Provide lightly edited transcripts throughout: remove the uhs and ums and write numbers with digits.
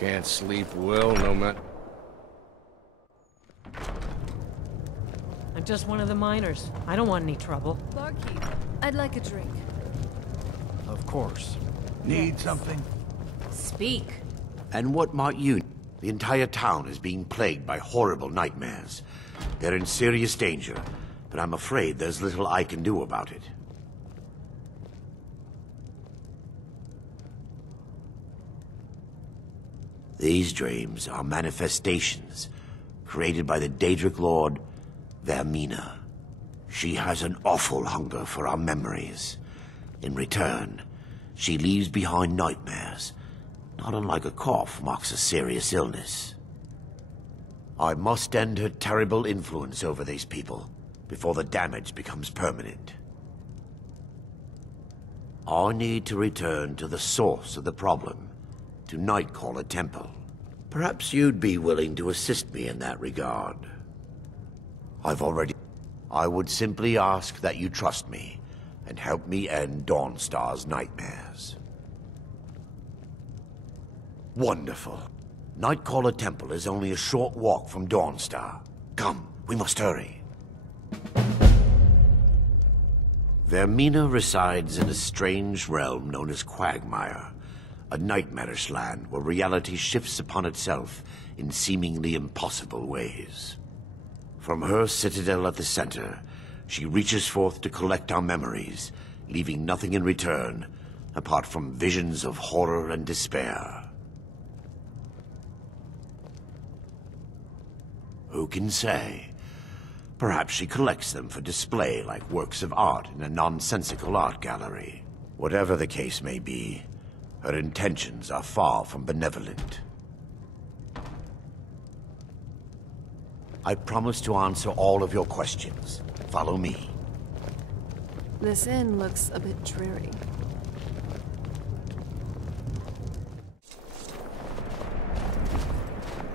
Can't sleep well, no matter. I'm just one of the miners. I don't want any trouble. Barkeep, I'd like a drink. Of course. Need Yes. something? Speak. And what might you? The entire town is being plagued by horrible nightmares. They're in serious danger, but I'm afraid there's little I can do about it. These dreams are manifestations created by the Daedric Lord, Vermina. She has an awful hunger for our memories. In return, she leaves behind nightmares, not unlike a cough marks a serious illness. I must end her terrible influence over these people before the damage becomes permanent. I need to return to the source of the problem, to Nightcaller Temple. Perhaps you'd be willing to assist me in that regard. I would simply ask that you trust me and help me end Dawnstar's nightmares. Wonderful. Nightcaller Temple is only a short walk from Dawnstar. Come, we must hurry. Vermina resides in a strange realm known as Quagmire, a nightmarish land where reality shifts upon itself in seemingly impossible ways. From her citadel at the center, she reaches forth to collect our memories, leaving nothing in return apart from visions of horror and despair. Who can say? Perhaps she collects them for display like works of art in a nonsensical art gallery. Whatever the case may be, her intentions are far from benevolent. I promise to answer all of your questions. Follow me. This inn looks a bit dreary.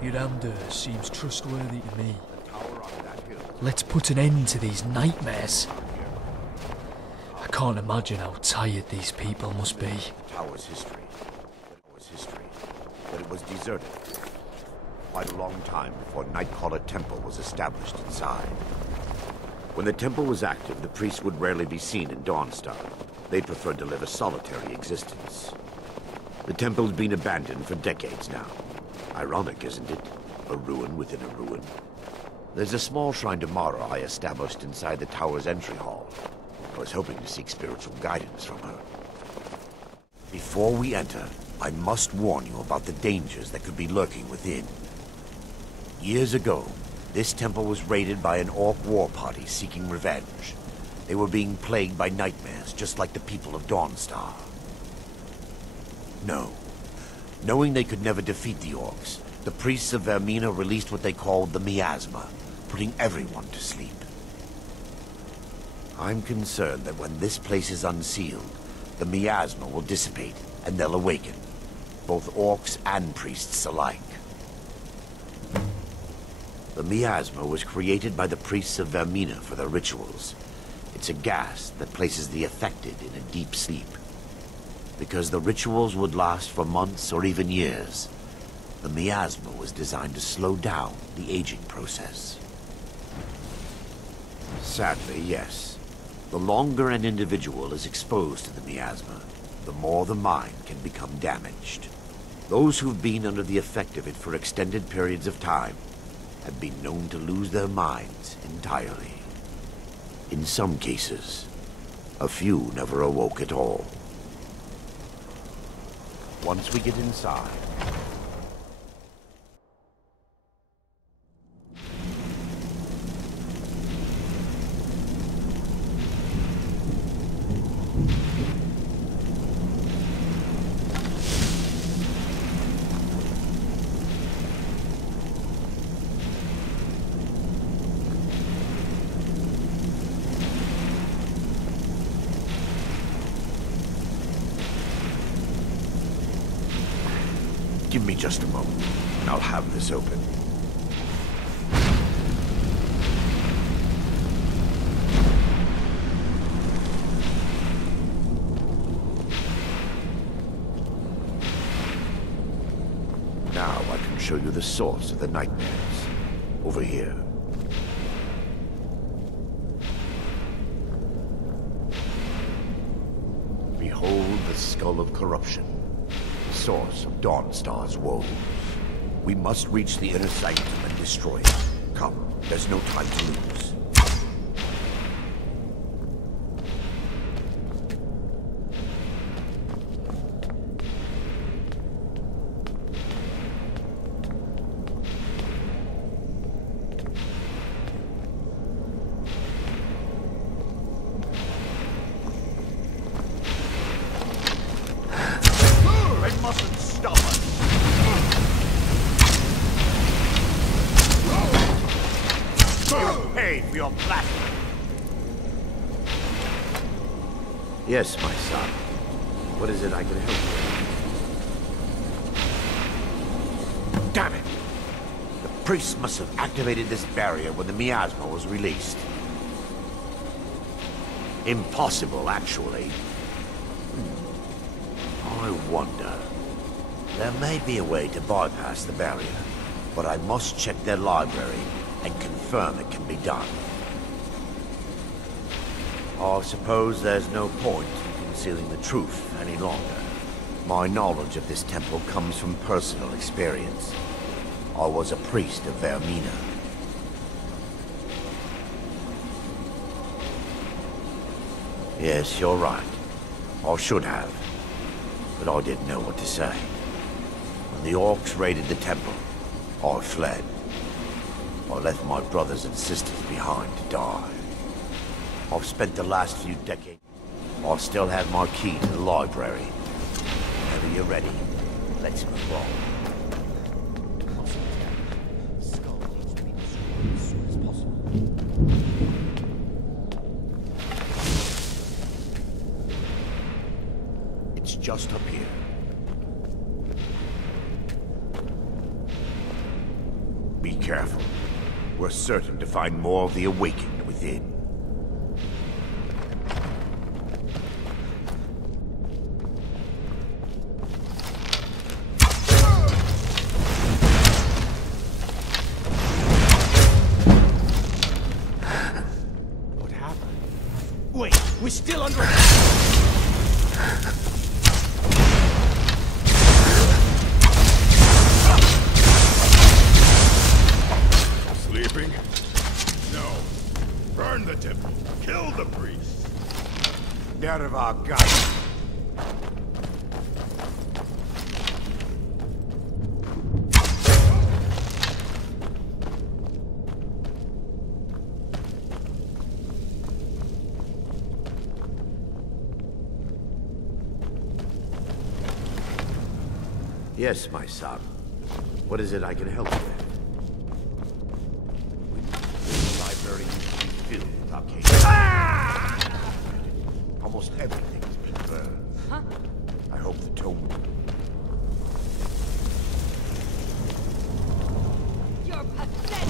Yolanda seems trustworthy to me. Let's put an end to these nightmares. I can't imagine how tired these people must be. Tower's history. But it was deserted. Quite a long time before Nightcaller Temple was established inside. When the temple was active, the priests would rarely be seen in Dawnstar. They preferred to live a solitary existence. The temple's been abandoned for decades now. Ironic, isn't it? A ruin within a ruin. There's a small shrine to Mara I established inside the tower's entry hall. I was hoping to seek spiritual guidance from her. Before we enter, I must warn you about the dangers that could be lurking within. Years ago, this temple was raided by an orc war party seeking revenge. They were being plagued by nightmares, just like the people of Dawnstar. No. Knowing they could never defeat the orcs, the priests of Vermina released what they called the miasma, putting everyone to sleep. I'm concerned that when this place is unsealed, the miasma will dissipate and they'll awaken, both orcs and priests alike. The miasma was created by the priests of Vermina for their rituals. It's a gas that places the affected in a deep sleep. Because the rituals would last for months or even years, the miasma was designed to slow down the aging process. Sadly, yes. The longer an individual is exposed to the miasma, the more the mind can become damaged. Those who've been under the effect of it for extended periods of time have been known to lose their minds entirely. In some cases, a few never awoke at all. Once we get inside, give me just a moment, and I'll have this open. show you the source of the nightmares. Over here. Behold the skull of corruption, the source of Dawnstar's woes. We must reach the inner sanctum and destroy it. Come, there's no time to lose. They mustn't stop us! You pay for your blasphemy! Yes, my son. What is it I can help you with? Damn it! The priest must have activated this barrier when the miasma was released. Impossible, actually. I wonder. There may be a way to bypass the barrier, but I must check their library and confirm it can be done. I suppose there's no point in concealing the truth any longer. My knowledge of this temple comes from personal experience. I was a priest of Vermina. Yes, you're right. I should have. But I didn't know what to say. When the orcs raided the temple, I fled. I left my brothers and sisters behind to die. I've spent the last few decades... I still have my key to the library. Whenever you're ready, let's move on. The skull needs to be destroyed as soon as possible. It's just up here. Be careful. We're certain to find more of the awakened within. What happened? Wait, we're still under... Sleeping? No. Burn the temple. Kill the priest. Out of our guts. Yes, my son. What is it I can help you with? This library used to be filled with arcane. Almost everything's been burned. Huh? I hope the tome... You're pathetic!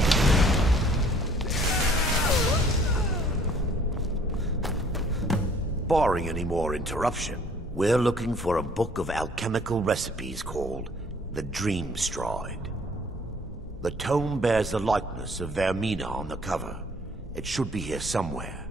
Barring any more interruption, we're looking for a book of alchemical recipes called the Dream Stride. The tome bears the likeness of Vermina on the cover. It should be here somewhere.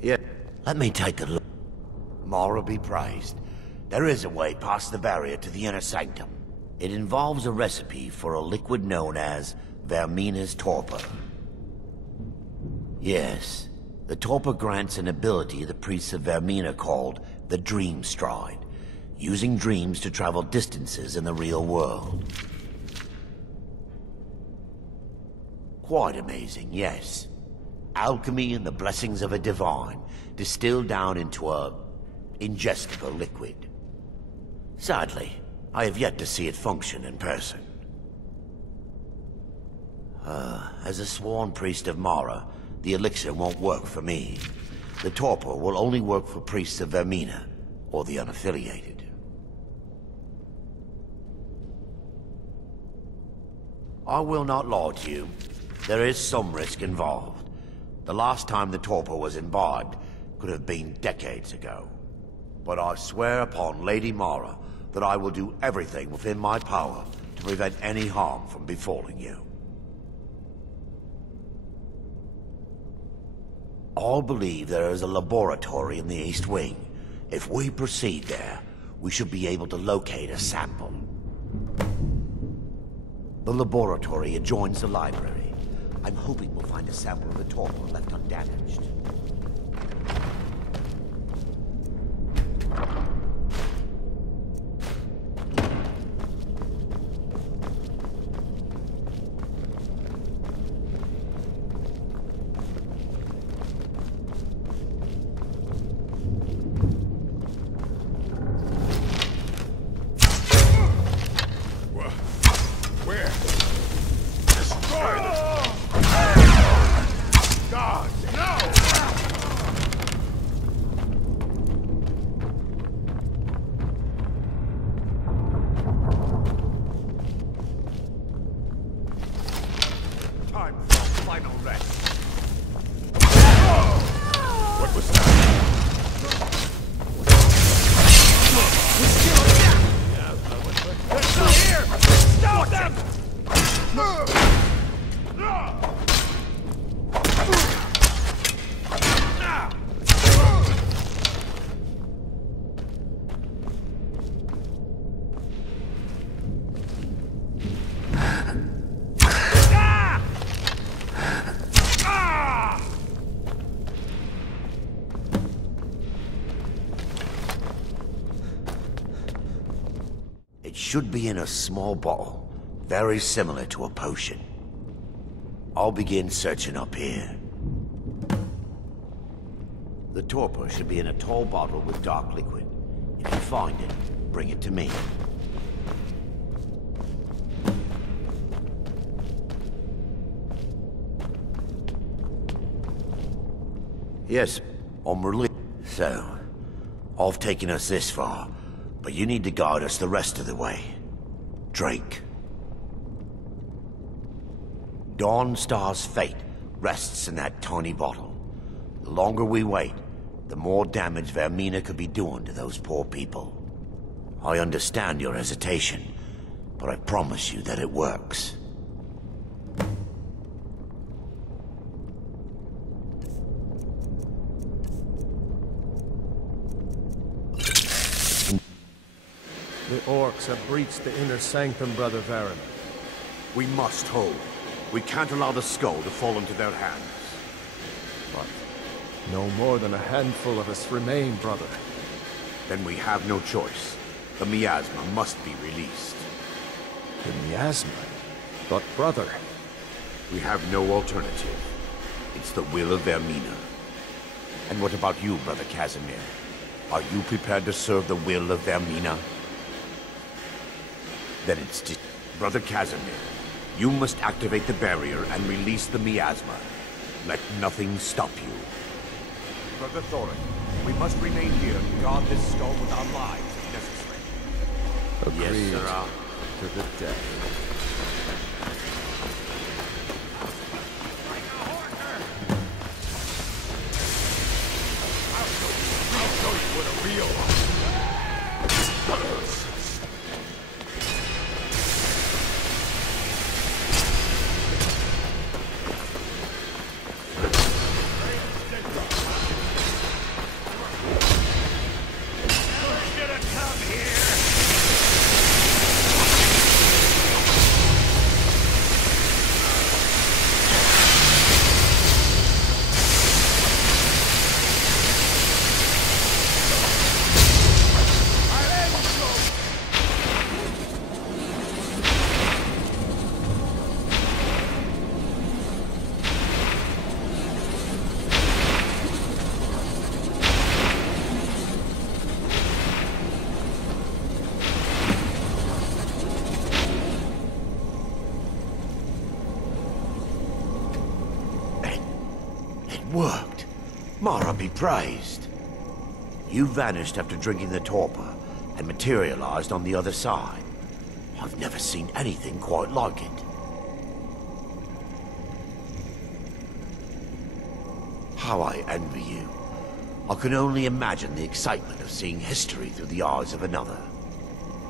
Yeah, let me take a look. Mara be praised. There is a way past the barrier to the inner sanctum. It involves a recipe for a liquid known as Vermina's torpor. Yes, the torpor grants an ability the priests of Vermina called the Dream Stride, using dreams to travel distances in the real world. Quite amazing, yes. Alchemy and the blessings of a divine, distilled down into a ingestible liquid. Sadly, I have yet to see it function in person. As a sworn priest of Mara, the elixir won't work for me. The torpor will only work for priests of Vermina, or the unaffiliated. I will not lie to you. There is some risk involved. The last time the torpor was imbibed could have been decades ago. But I swear upon Lady Mara that I will do everything within my power to prevent any harm from befalling you. I believe there is a laboratory in the East Wing. If we proceed there, we should be able to locate a sample. The laboratory adjoins the library. I'm hoping we'll find a sample of the torpor left undamaged. Should be in a small bottle, very similar to a potion. I'll begin searching up here. The torpor should be in a tall bottle with dark liquid. If you find it, bring it to me. Yes, I'm relieved. So, I've taken us this far. But you need to guide us the rest of the way. Drake. Dawnstar's fate rests in that tiny bottle. The longer we wait, the more damage Vermina could be doing to those poor people. I understand your hesitation, but I promise you that it works. The orcs have breached the inner sanctum, Brother Varen. We must hold. We can't allow the skull to fall into their hands. But no more than a handful of us remain, brother. Then we have no choice. The miasma must be released. The miasma? But brother... We have no alternative. It's the will of Vermina. And what about you, Brother Casimir? Are you prepared to serve the will of Vermina? Then it's just... Brother Casimir, you must activate the barrier and release the miasma. Let nothing stop you. Brother Thorin, we must remain here and guard this skull with our lives if necessary. Agreed. Yes, sir. To the death. I'll show you what a real... Worked. Mara be praised. You vanished after drinking the torpor and materialized on the other side. I've never seen anything quite like it. How I envy you. I can only imagine the excitement of seeing history through the eyes of another.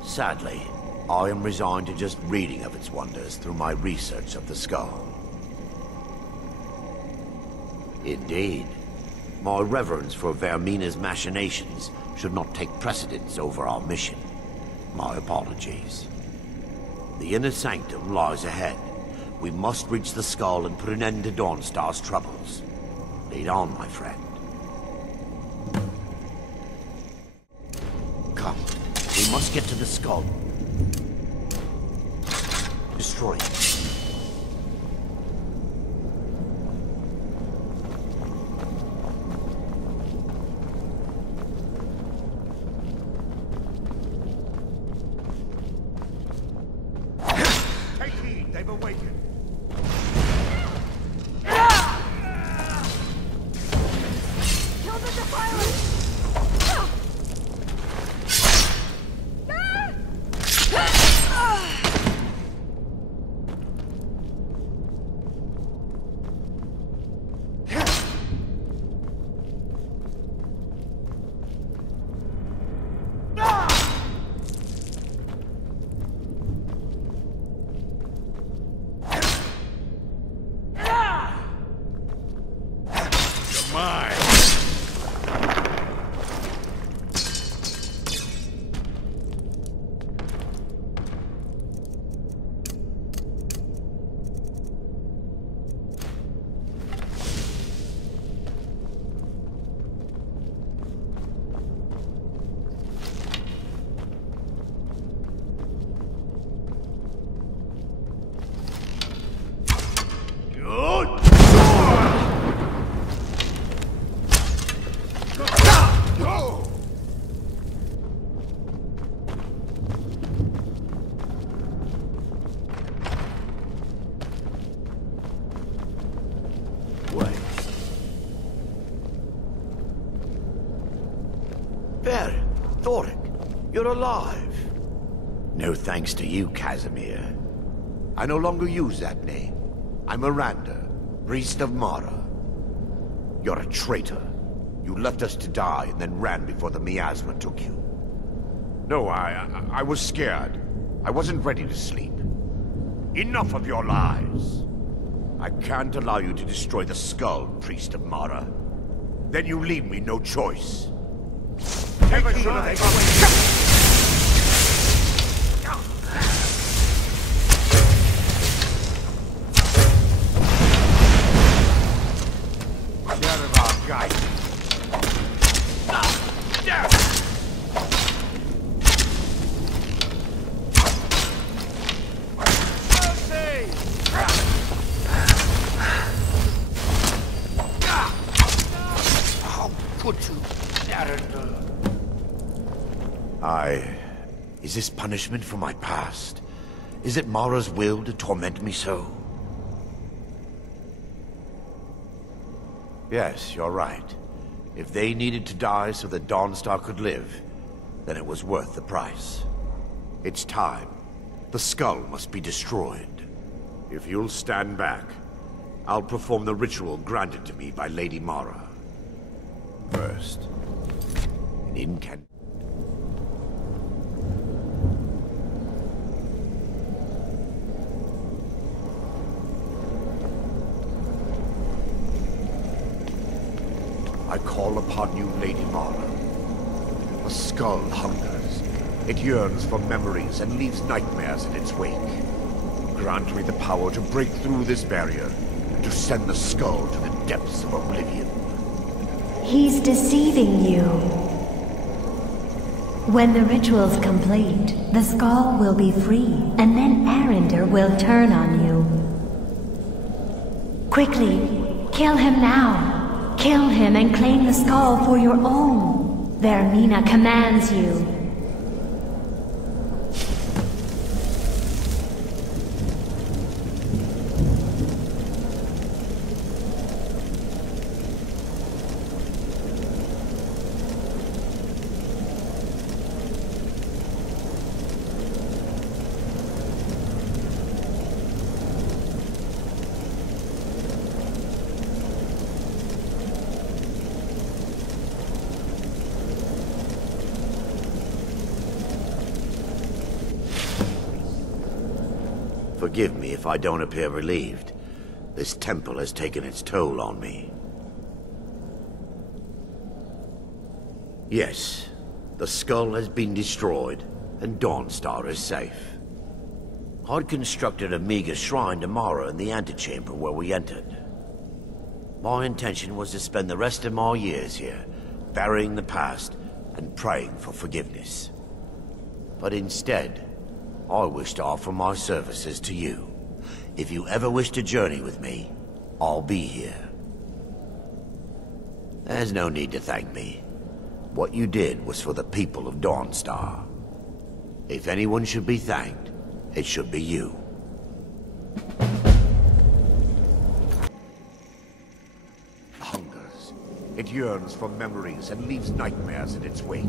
Sadly, I am resigned to just reading of its wonders through my research of the skull. Indeed. My reverence for Vermina's machinations should not take precedence over our mission. My apologies. The inner sanctum lies ahead. We must reach the skull and put an end to Dawnstar's troubles. Lead on, my friend. Come. We must get to the skull. Destroy it. Take heed, they've awakened. Kill the defiler! Mine. Daedric, you're alive. No thanks to you, Casimir. I no longer use that name. I'm Miranda, priest of Mara. You're a traitor. You left us to die and then ran before the miasma took you. No, I was scared. I wasn't ready to sleep. Enough of your lies. I can't allow you to destroy the skull, priest of Mara. Then you leave me no choice. Never should have Get of our guy. How could you, Darren? Is this punishment for my past? Is it Mara's will to torment me so? Yes, you're right. If they needed to die so that Dawnstar could live, then it was worth the price. It's time. The skull must be destroyed. If you'll stand back, I'll perform the ritual granted to me by Lady Mara. First, an incantation. I call upon you, Lady Mara. The skull hungers. It yearns for memories and leaves nightmares in its wake. Grant me the power to break through this barrier and to send the skull to the depths of oblivion. He's deceiving you. When the ritual's complete, the skull will be free, and then Arender will turn on you. Quickly, kill him now. Kill him and claim the skull for your own. Vermina commands you. Forgive me if I don't appear relieved. This temple has taken its toll on me. Yes, the skull has been destroyed, and Dawnstar is safe. I'd constructed a meager shrine tomorrow in the antechamber where we entered. My intention was to spend the rest of my years here, burying the past and praying for forgiveness. But instead, I wish to offer my services to you. If you ever wish to journey with me, I'll be here. There's no need to thank me. What you did was for the people of Dawnstar. If anyone should be thanked, it should be you. Hungers. It yearns for memories and leaves nightmares in its wake.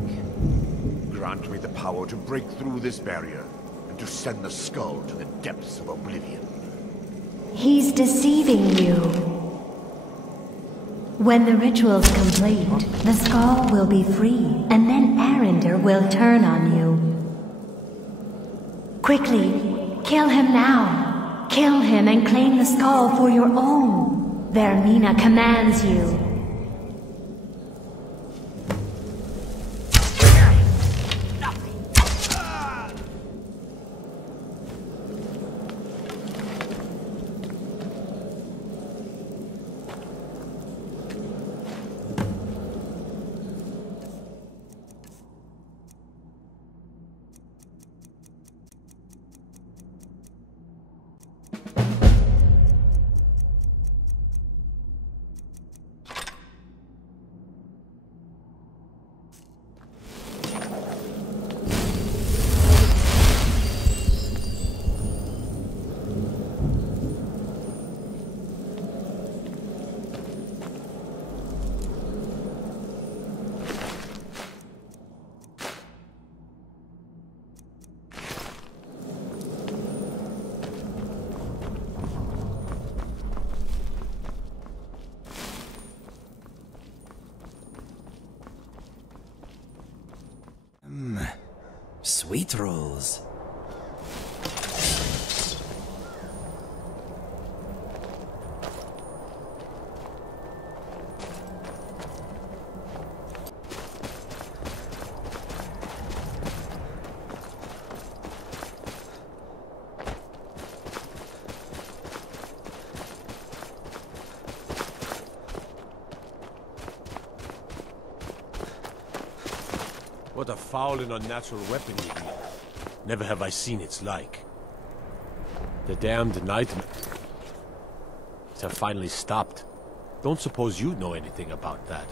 Grant me the power to break through this barrier and to send the skull to the depths of oblivion. He's deceiving you. When the ritual's complete, the skull will be free, and then Arender will turn on you. Quickly, kill him now. Kill him and claim the skull for your own. Vermina commands you. Sweet rolls. What a foul and unnatural weapon you wield. Never have I seen its like. The damned nightmares have finally stopped. Don't suppose you know anything about that.